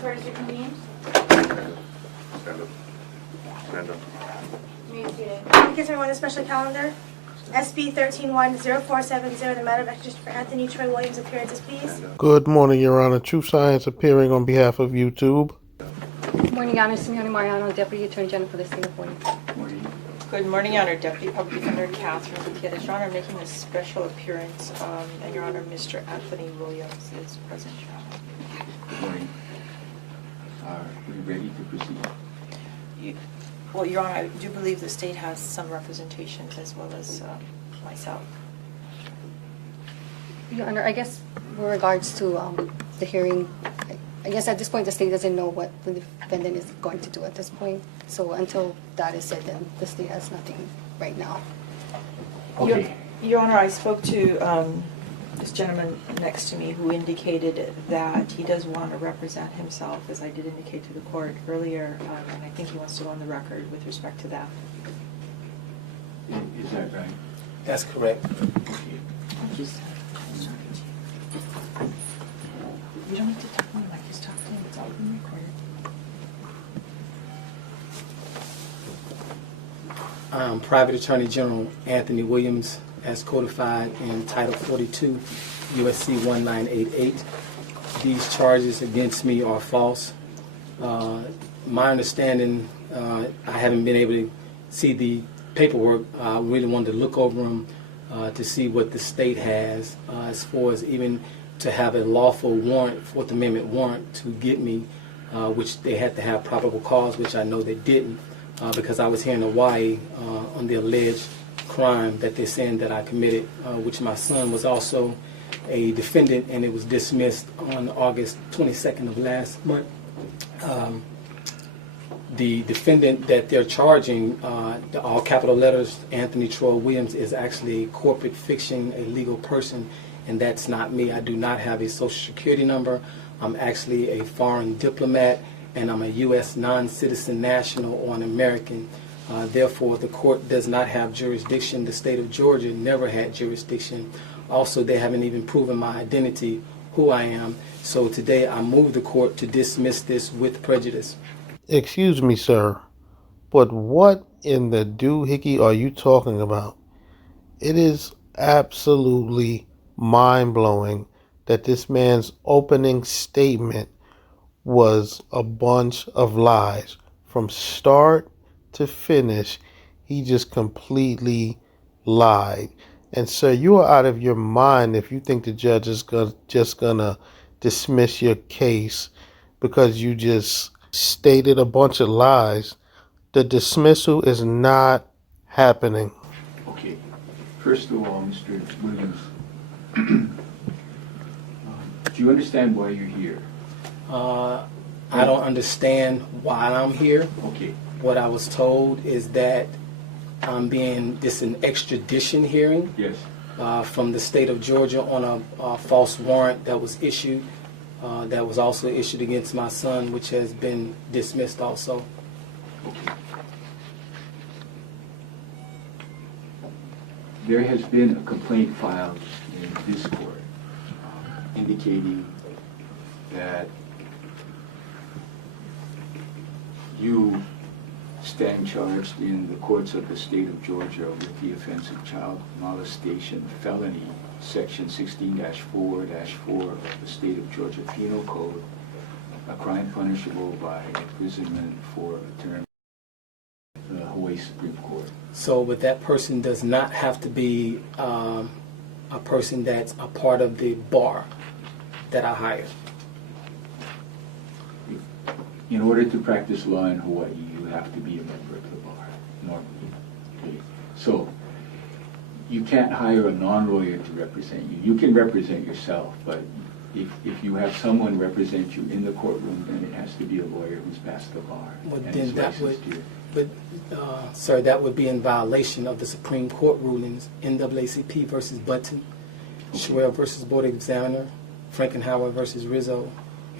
Court is reconvened. Stand up. May be seated. Because everyone on the special calendar, SB 13-10470, the matter of extradition for Anthony Troy Williams. Appearances, please. Good morning, Your Honor. True Science appearing on behalf of YouTube. Good morning, Your Honor. Signore Mariano, Deputy Attorney General for the State of Hawaii. Good morning, Your Honor. Deputy Public Defender Catherine Gutierrez. Your Honor, making a special appearance, and Your Honor, Mr. Anthony Williams is present, Your Honor. Good morning. Are we ready to proceed? Well, Your Honor, I do believe the state has some representations as well as myself. Your Honor, I guess with regards to the hearing, I guess at this point the state doesn't know what the defendant is going to do at this point. So until that is said, then the state has nothing right now. Okay. Your Honor, I spoke to this gentleman next to me who indicated that he does want to represent himself, as I did indicate to the court earlier, and I think he wants to go on the record with respect to that. Is that right? That's correct. Okay. You don't have to talk to him like he's talking to him. It's all being recorded. I'm Private Attorney General Anthony Williams, as codified in Title 42, USC 1988. These charges against me are false. My understanding, I haven't been able to see the paperwork. I really wanted to look over them to see what the state has as far as even to have a lawful warrant, Fourth Amendment warrant to get me, which they had to have probable cause, which I know they didn't, because I was here in Hawaii on the alleged crime that they're saying that I committed, which my son was also a defendant, and it was dismissed on August 22nd of last month. The defendant that they're charging, all capital letters, Anthony Troy Williams, is actually a corporate fiction, a legal person, and that's not me. I do not have a social security number. I'm actually a foreign diplomat, and I'm a U.S. non-citizen national or an American. Therefore, the court does not have jurisdiction. The state of Georgia never had jurisdiction. Also, they haven't even proven my identity, who I am. So today, I move the court to dismiss this with prejudice. Excuse me, sir, but what in the doohickey are you talking about? It is absolutely mind-blowing that this man's opening statement was a bunch of lies. From start to finish, he just completely lied. And sir, you are out of your mind if you think the judge is just gonna dismiss your case because you just stated a bunch of lies. The dismissal is not happening. Okay. First of all, Mr. Williams, do you understand why you're here? I don't understand why I'm here. Okay. What I was told is that this an extradition hearing. Yes. From the state of Georgia on a false warrant that was issued, that was also issued against my son, which has been dismissed also. Okay. There has been a complaint filed in this court indicating that you stand charged in the courts of the state of Georgia with the offense of child molestation felony, section 16-4-4 of the state of Georgia Penal Code, a crime punishable by imprisonment for a term in the Hawaii Supreme Court. So, but that person does not have to be a person that's a part of the bar that I hire. In order to practice law in Hawaii, you have to be a member of the bar, normally. Okay. So, you can't hire a non-lawyer to represent you. You can represent yourself, but if you have someone represent you in the courtroom, then it has to be a lawyer who's passed the bar. Well, then that would, sir, that would be in violation of the Supreme Court rulings, NAACP versus Button, Schwell versus Board Examiner, Frankenhauer versus Rizzo,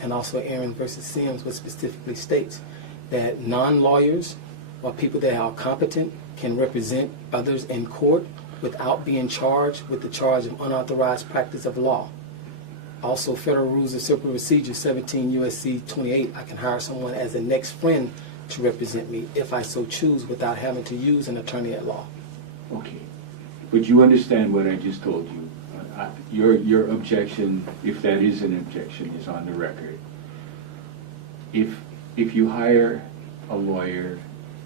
and also Aaron versus Sims, which specifically states that non-lawyers or people that are competent can represent others in court without being charged with the charge of unauthorized practice of law. Also, Federal Rules of Civil Procedure 17 U.S.C. 28, I can hire someone as a next friend to represent me if I so choose without having to use an attorney at law. Okay. But you understand what I just told you. Your objection, if that is an objection, is on the record. If you hire a lawyer,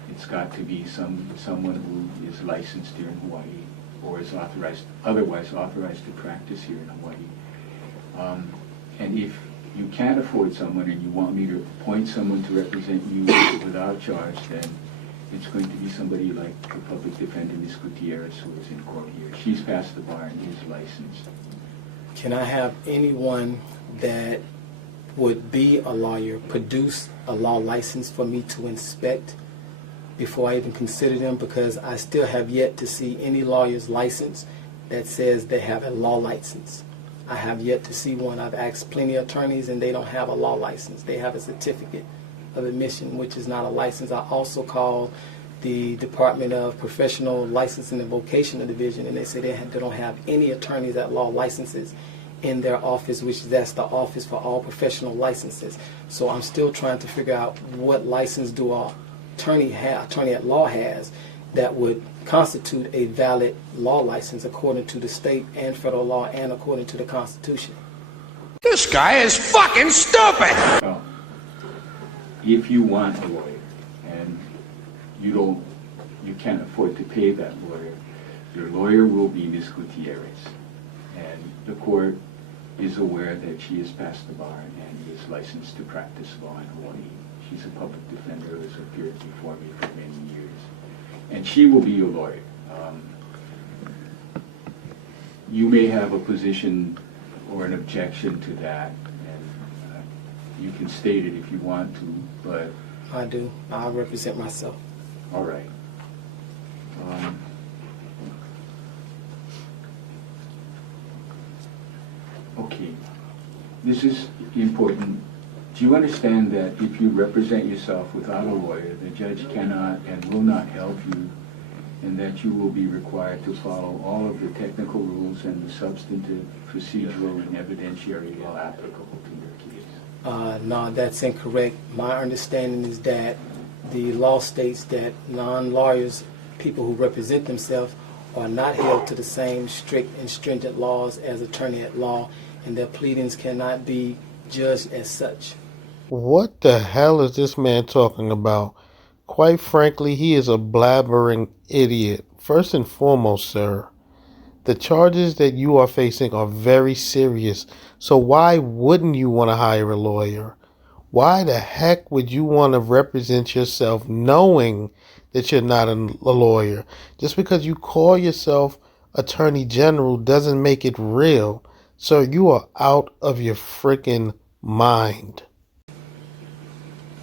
it's got to be someone who is licensed here in Hawaii or is otherwise authorized to practice here in Hawaii. And if you can't afford someone and you want me to appoint someone to represent you without charge, then it's going to be somebody like the public defender, Ms. Gutierrez, who is in court here. She's passed the bar and is licensed. Can I have anyone that would be a lawyer produce a law license for me to inspect before I even consider them? Because I still have yet to see any lawyer's license that says they have a law license. I have yet to see one. I've asked plenty of attorneys and they don't have a law license. They have a certificate of admission, which is not a license. I also called the Department of Professional Licensing and Vocational Division, and they say they don't have any attorneys at law licenses in their office, that's the office for all professional licenses. So I'm still trying to figure out what license do an attorney at law has that would constitute a valid law license according to the state and federal law and according to the Constitution. This guy is fucking stupid! Well, if you want a lawyer and you can't afford to pay that lawyer, your lawyer will be Ms. Gutierrez. And the court is aware that she has passed the bar and is licensed to practice law in Hawaii. She's a public defender who has appeared before me for many years. And she will be your lawyer. You may have a position or an objection to that, and you can state it if you want to, but... I do. I'll represent myself. All right. Okay. This is important. Do you understand that if you represent yourself without a lawyer, the judge cannot and will not help you, and that you will be required to follow all of the technical rules and the substantive, procedural, and evidentiary law applicable to your case? No, that's incorrect. My understanding is that the law states that non-lawyers, people who represent themselves, are not held to the same strict and stringent laws as attorney at law, and their pleadings cannot be judged as such. What the hell is this man talking about? Quite frankly, he is a blabbering idiot. First and foremost, sir, the charges that you are facing are very serious. So why wouldn't you want to hire a lawyer? Why the heck would you want to represent yourself knowing that you're not a lawyer? Just because you call yourself Attorney General doesn't make it real. Sir, you are out of your freaking mind.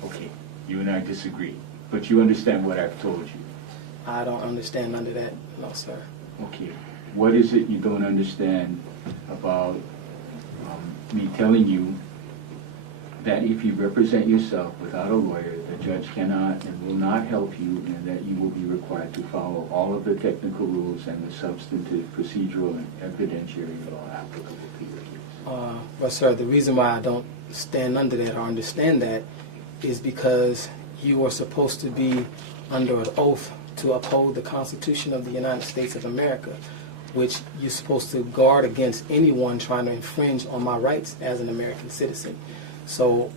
Okay, you and I disagree, but you understand what I've told you. I don't understand none of that, no, sir. Okay, what is it you don't understand about me telling you that if you represent yourself without a lawyer, the judge cannot and will not help you, and that you will be required to follow all of the technical rules and the substantive, procedural, and evidentiary law applicable to your case? Well, sir, the reason why I don't stand under that or understand that is because you are supposed to be under an oath to uphold the Constitution of the United States of America, which you're supposed to guard against anyone trying to infringe on my rights as an American citizen. So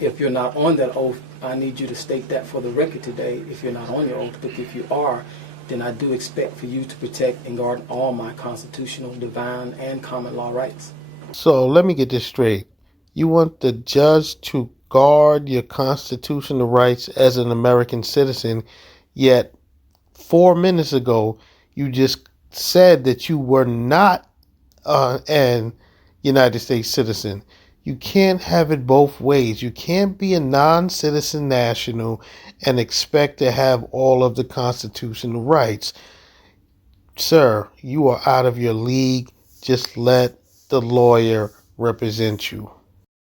if you're not on that oath, I need you to state that for the record today if you're not on your oath. But if you are, then I do expect for you to protect and guard all my constitutional, divine, and common law rights. So let me get this straight. You want the judge to guard your constitutional rights as an American citizen, yet 4 minutes ago you just said that you were not an United States citizen. You can't have it both ways. You can't be a non-citizen national and expect to have all of the constitutional rights. Sir, you are out of your league. Just let the lawyer represent you.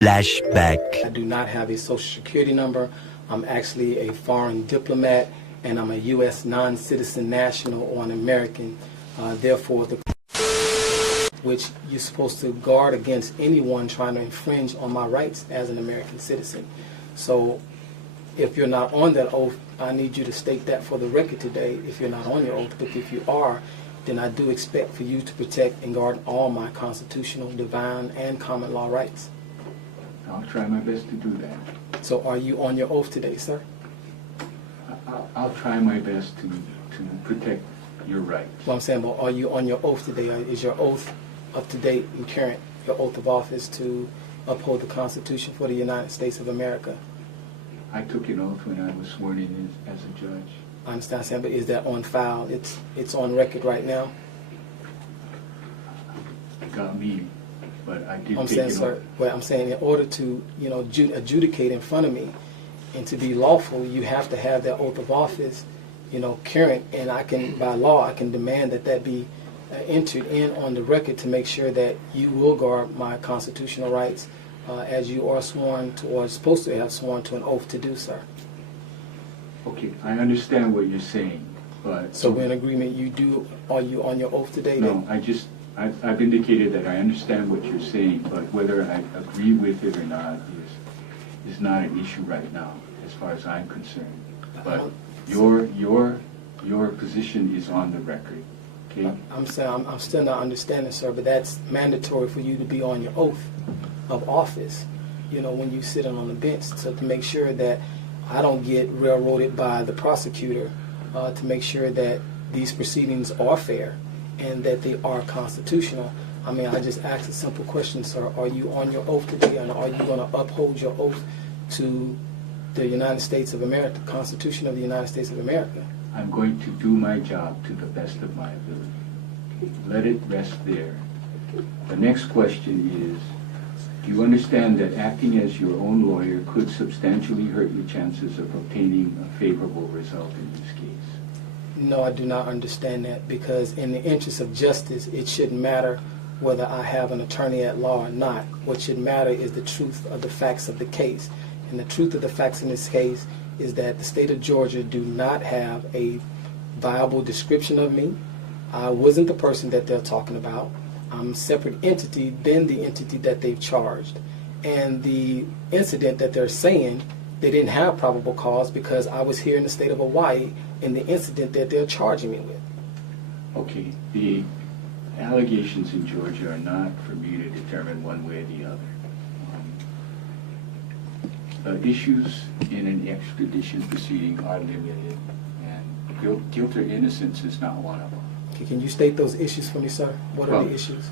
Flashback. I do not have a social security number. I'm actually a foreign diplomat, and I'm a U.S. non-citizen national or an American. Therefore, which you're supposed to guard against anyone trying to infringe on my rights as an American citizen. So if you're not on that oath, I need you to state that for the record today if you're not on your oath. But if you are, then I do expect for you to protect and guard all my constitutional, divine, and common law rights. I'll try my best to do that. So are you on your oath today, sir? I'll try my best to protect your rights. Well, I'm saying, well, are you on your oath today? Is your oath up to date and current, your oath of office to uphold the Constitution for the United States of America? I took an oath when I was sworn in as a judge. I understand, Sam, but is that on file? It's on record right now? It got me, but I did I'm take saying, an sir, oath. well, I'm saying in order to, adjudicate in front of me and to be lawful, you have to have that oath of office, current, and I can, by law, I can demand that be entered in on the record to make sure that you will guard my constitutional rights as you are sworn to, or supposed to have sworn to an oath to do, sir. Okay, I understand what you're saying, but... So we're in agreement, are you on your oath today? No, I've indicated that I understand what you're saying, but whether I agree with it or not is not an issue right now, as far as I'm concerned. But your position is on the record, okay? I'm saying I'm still not understanding, sir, but that's mandatory for you to be on your oath of office, when you sit on the bench, so to make sure that I don't get railroaded by the prosecutor, to make sure that these proceedings are fair and that they are constitutional. I mean, I just asked a simple question, sir. Are you on your oath today, and are you going to uphold your oath to the United States of America, the Constitution of the United States of America? I'm going to do my job to the best of my ability. Let it rest there. The next question is, do you understand that acting as your own lawyer could substantially hurt your chances of obtaining a favorable result in this case? No, I do not understand that, because in the interest of justice, it shouldn't matter whether I have an attorney at law or not. What should matter is the truth of the facts of the case. And the truth of the facts in this case is that the state of Georgia do not have a viable description of me. I wasn't the person that they're talking about. I'm a separate entity than the entity that they've charged. And the incident that they're saying, they didn't have probable cause because I was here in the state of Hawaii in the incident that they're charging me with. Okay, the allegations in Georgia are not for me to determine one way or the other. Issues in an extradition proceeding are limited, and guilt or innocence is not one of them. Okay, can you state those issues for me, sir? What are the issues?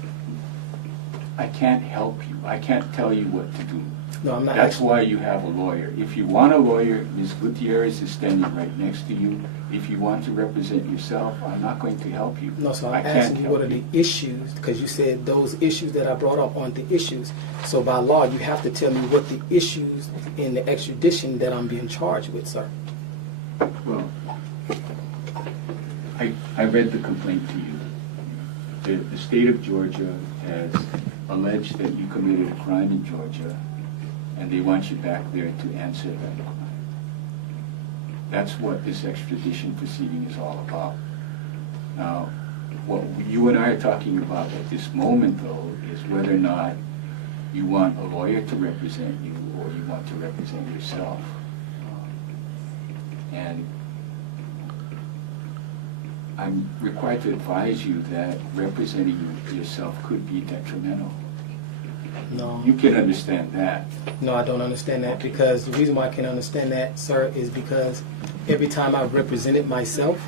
I can't help you. I can't tell you what to do. No, I'm not. That's why you have a lawyer. If you want a lawyer, Ms. Gutierrez is standing right next to you. If you want to represent yourself, I'm not going to help you. No, sir, I I'm can't asking you help what are the issues, because you said those issues that I brought up aren't the issues. So by law, you have to tell me what the issues in the extradition that I'm being charged with, sir. Well, I read the complaint to you. The state of Georgia has alleged that you committed a crime in Georgia, and they want you back there to answer that crime. That's what this extradition proceeding is all about. Now, what you and I are talking about at this moment, though, is whether or not you want a lawyer to represent you or you want to represent yourself. And I'm required to advise you that representing yourself could be detrimental. No. You can understand that. No, I don't understand that, because the reason why I can understand that, sir, is because every time I've represented myself,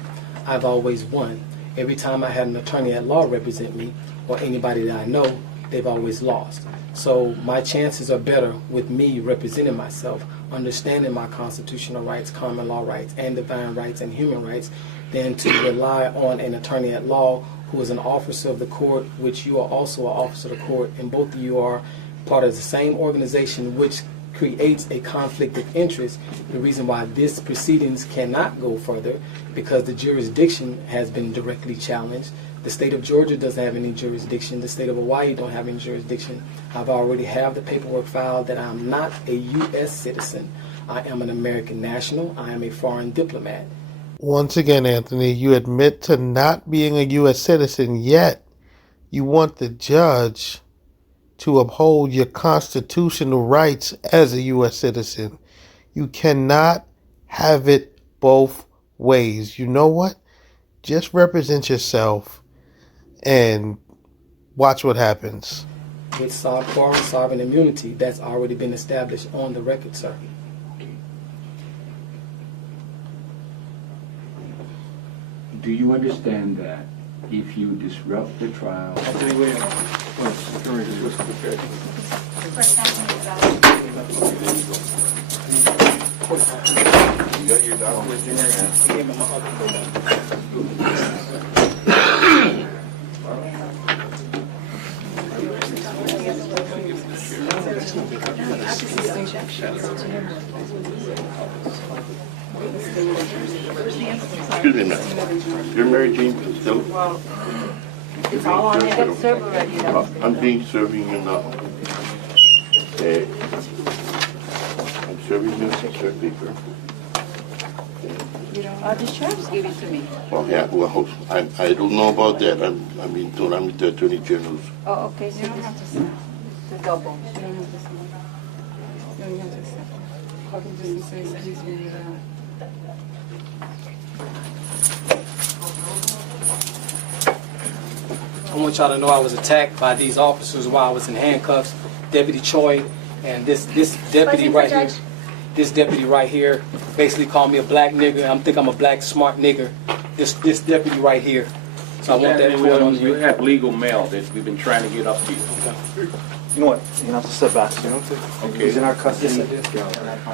I've always won. Every time I had an attorney at law represent me, or anybody that I know, they've always lost. So my chances are better with me representing myself, understanding my constitutional rights, common law rights, and divine rights and human rights, than to rely on an attorney at law who is an officer of the court, which you are also an officer of the court, and both of you are part of the same organization, which creates a conflict of interest. The reason why this proceedings cannot go further, because the jurisdiction has been directly challenged. The state of Georgia doesn't have any jurisdiction. The state of Hawaii don't have any jurisdiction. I've already have the paperwork filed that I'm not a U.S. citizen. I am an American national. I am a foreign diplomat. Once again, Anthony, you admit to not being a U.S. citizen, yet you want the judge to uphold your constitutional rights as a U.S. citizen. You cannot have it both ways. You know what? Just represent yourself and watch what happens. With sovereign immunity, that's already been established on the record, sir. Do you understand that if you disrupt the trial... Anthony Williams, security, what's the case? First time we go. You got your documents in your hand? Excuse me, ma'am. You're Mary Jane still? Well, it's all on that server already. I'm being serving you now. I'm serving you a paper. The sheriff's gave it to me. Oh, yeah, well, I don't know about that. I'm being told I'm with the Attorney General's. Oh, okay, so you don't have to sign. The double. You don't have to sign. You don't have to sign. Copy just says he's been, I want y'all to know I was attacked by these officers while I was in handcuffs. Deputy Choi and this deputy right here. Judge. This deputy right here basically called me a black nigger. I think I'm a black smart nigger. This deputy right here. So I want that put on You the have legal mail that we've been trying to get up to you. You know what? You don't have to step back. You don't have to. Okay. He's in our custody. Yes, I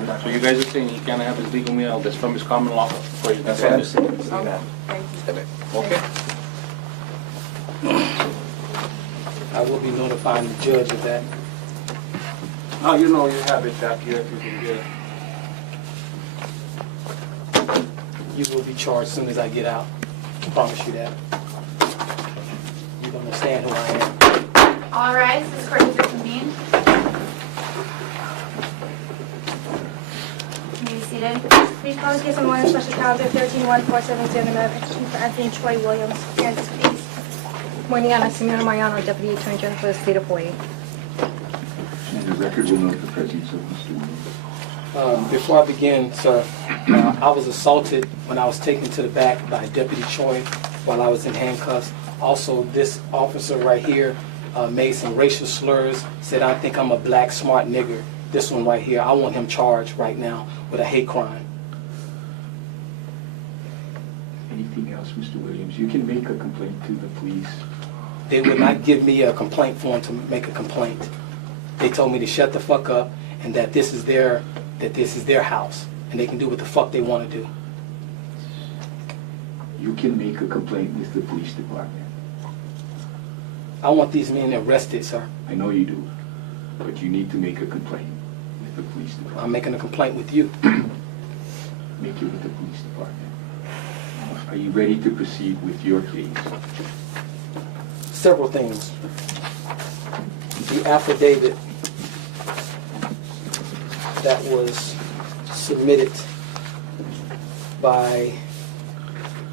do. So you guys are saying he can't have his legal mail that's from his common law? That's what I'm saying. Okay. I will be notifying the judge of that. Now you know you have it back here if you can get it. You will be charged as soon as I get out. I promise you that. You don't understand who I am. All right, this court is reconvened. You may be seated. Please call the case on one special calendar 13-1470 in the matter of extradition for Anthony Troy Williams. Kansas, please. Morning, Ana Simona Mariano, Deputy Attorney General for the State of Hawaii. And the record will note the presence of Mr. Williams. Before I begin, sir, I was assaulted when I was taken to the back by Deputy Choi while I was in handcuffs. Also, this officer right here made some racial slurs, said I think I'm a black smart nigger. This one right here, I want him charged right now with a hate crime. Anything else, Mr. Williams? You can make a complaint to the police. They would not give me a complaint form to make a complaint. They told me to shut the fuck up and that this is their house and they can do what the fuck they want to do. You can make a complaint with the police department. I want these men arrested, sir. I know you do, but you need to make a complaint with the police department. I'm making a complaint with you. Make it with the police department. Are you ready to proceed with your case? Several things. The affidavit that was submitted by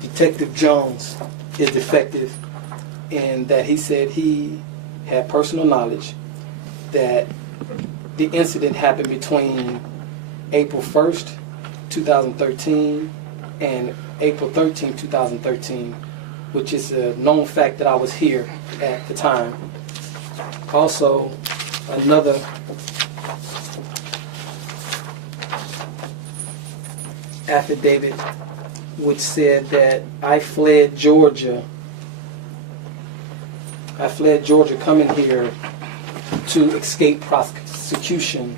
Detective Jones is defective in that he said he had personal knowledge that the incident happened between April 1st, 2013 and April 13, 2013, which is a known fact that I was here at the time. Also, another affidavit which said that I fled Georgia coming here to escape prosecution.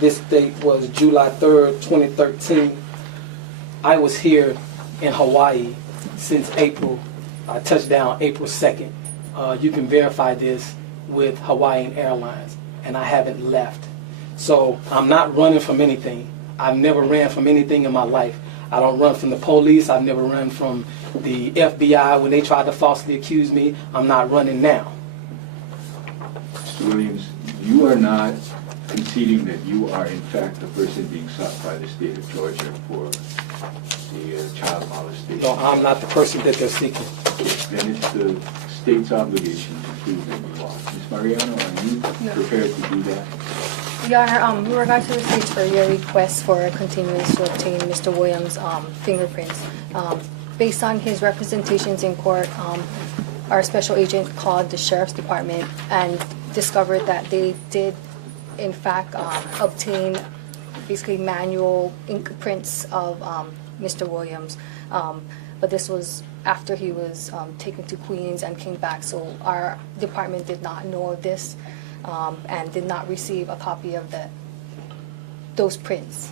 This date was July 3rd, 2013. I was here in Hawaii since April. I touched down April 2nd. You can verify this with Hawaiian Airlines, and I haven't left. So I'm not running from anything. I've never ran from anything in my life. I don't run from the police. I've never run from the FBI when they tried to falsely accuse me. I'm not running now. Mr. Williams, you are not conceding that you are in fact the person being sought by the state of Georgia for the child molestation? No, I'm not the person that they're seeking. Then it's the state's obligation to prove that you are. Ms. Mariano, are you prepared to do that? Your Honor, with regard to the state's earlier request for a continuance to obtain Mr. Williams' fingerprints, based on his representations in court, our special agent called the Sheriff's Department and discovered that they did, in fact, obtain basically manual ink prints of Mr. Williams. But this was after he was taken to Queens and came back, so our department did not know of this and did not receive a copy of those prints.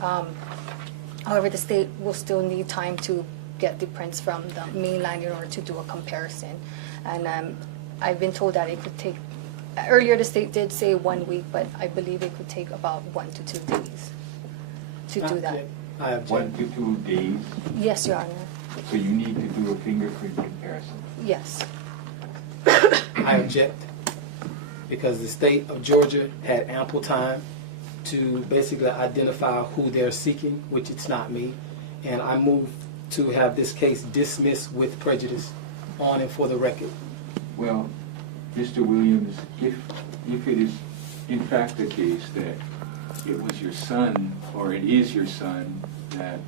However, the state will still need time to get the prints from the mainland in order to do a comparison. And I've been told that it could take, earlier the state did say 1 week, but I believe it could take about 1 to 2 days to do that. I object. 1 to 2 days? Yes, Your Honor. So you need to do a fingerprint comparison? Yes. I object because the state of Georgia had ample time to basically identify who they're seeking, which it's not me, and I move to have this case dismissed with prejudice on and for the record. Well, Mr. Williams, if it is in fact the case that it was your son, or it is your son, that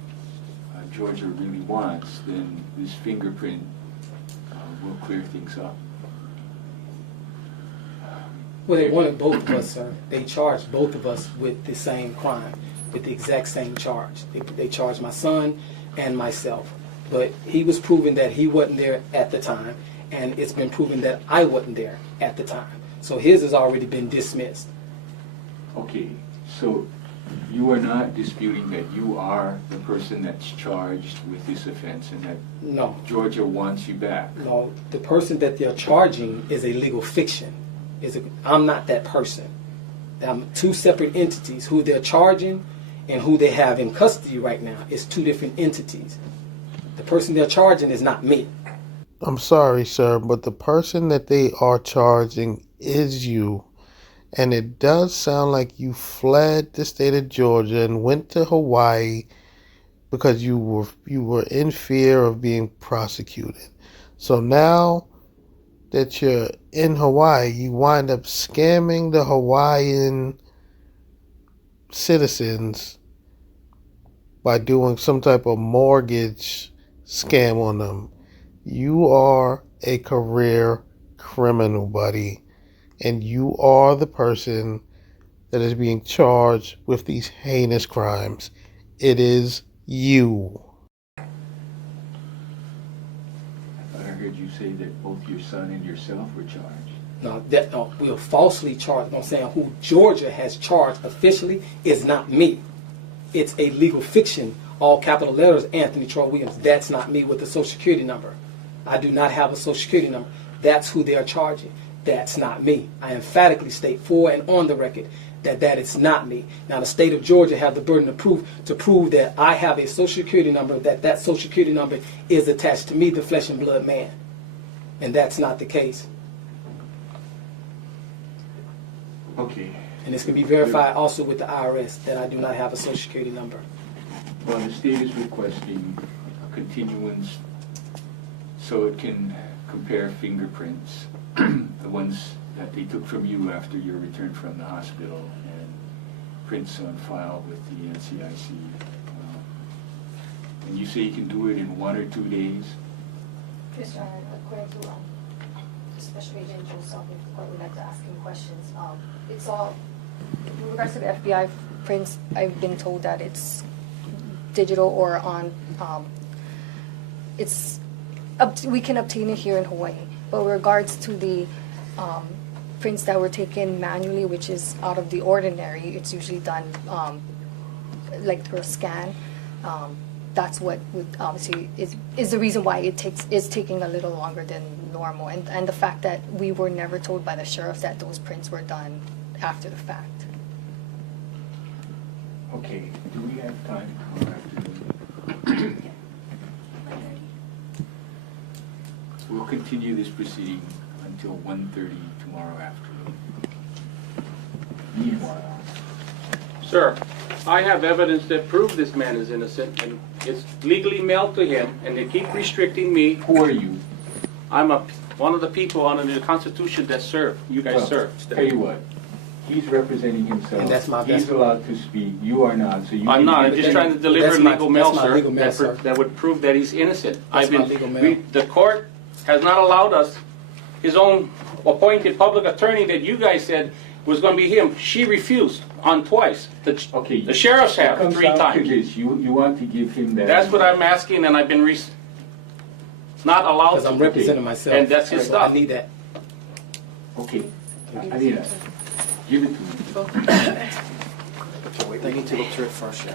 Georgia really wants, then this fingerprint will clear things up. Well, they wanted both of us, sir. They charged both of us with the same crime, with the exact same charge. They charged my son and myself. But he was proven that he wasn't there at the time, and it's been proven that I wasn't there at the time. So his has already been dismissed. Okay, so you are not disputing that you are the person that's charged with this offense and that No. Georgia wants you back? No, the person that they're charging is a legal fiction. I'm not that person. Two separate entities. Who they're charging and who they have in custody right now is two different entities. The person they're charging is not me. I'm sorry, sir, but the person that they are charging is you. And it does sound like you fled the state of Georgia and went to Hawaii because you were in fear of being prosecuted. So now that you're in Hawaii, you wind up scamming the Hawaiian citizens by doing some type of mortgage scam on them. You are a career criminal, buddy. And you are the person that is being charged with these heinous crimes. It is you. I thought I heard you say that both your son and yourself were charged. No, we are falsely charged. I'm saying who Georgia has charged officially is not me. It's a legal fiction, all capital letters, Anthony Troy Williams. That's not me with a social security number. I do not have a social security number. That's who they are charging. That's not me. I emphatically state for and on the record that is not me. Now the state of Georgia have the burden of proof to prove that I have a social security number, that social security number is attached to me, the flesh and blood man. And that's not the case. Okay. And this can be verified also with the IRS that I do not have a social security number. Well, the state is requesting a continuance so it can compare fingerprints, the ones that they took from you after your return from the hospital, and prints on file with the NCIC. And you say you can do it in 1 or 2 days? Yes, Your Honor, according to the Special Agent Joseph, the court would like to ask him questions. It's all, in regards to the FBI prints, I've been told that it's digital or on, we can obtain it here in Hawaii. But with regards to the prints that were taken manually, which is out of the ordinary, it's usually done like through a scan. That's what would obviously is the reason why it's taking a little longer than normal, and the fact that we were never told by the sheriff that those prints were done after the fact. Okay, do we have time tomorrow afternoon? We'll continue this proceeding until 1:30 tomorrow afternoon. Meanwhile, Sir, I have evidence that proves this man is innocent, and it's legally mailed to him, and they keep restricting me. who are you? I'm one of the people under the Constitution that serve. You guys Well, serve. Tell you what, he's representing himself. And that's my- He's allowed to speak. You are not. So you. I'm can not. I'm give just any- trying to deliver That's my- legal mail, that's my sir, legal mail, sir. that would prove that he's innocent. That's my legal mail. The court has not allowed us, his own appointed public attorney that you guys said was going to be him. She refused on twice. Okay. The sheriffs It have comes 3 down to times. this. You want to give him that. That's what I'm asking, and I've been not allowed Because to. I'm representing myself. And that's his So stuff. I need that. Okay. I mean, give it to me. They need to look through it first,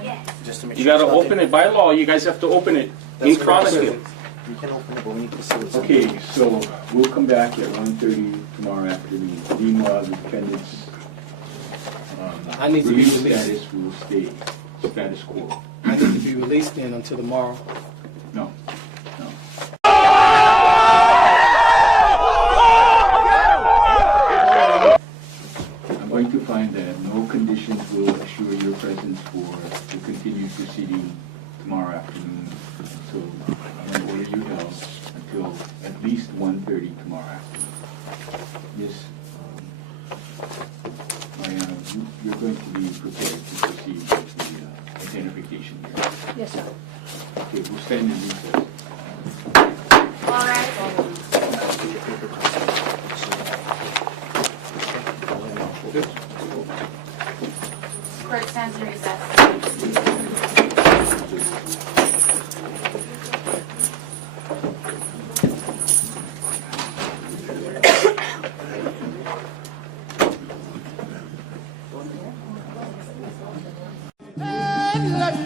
just to make You sure. got to it's nothing- open it by law. You guys have to open it in That's front of correct. him. You can open it, but we need to see what's in Okay, it. so we'll come back at 1:30 tomorrow afternoon. Meanwhile, the defendant's I need to be release released. status will stay status quo. I need to be released then until tomorrow. No. I'm going to find that no conditions will assure your presence for the continued proceeding tomorrow afternoon. So I'm going to order you held until at least 1:30 tomorrow afternoon. Yes, Mariano, you're going to be prepared to proceed with the identification here. Yes, sir. Okay, we'll stand in recess. All right. Court stands in recess. Let's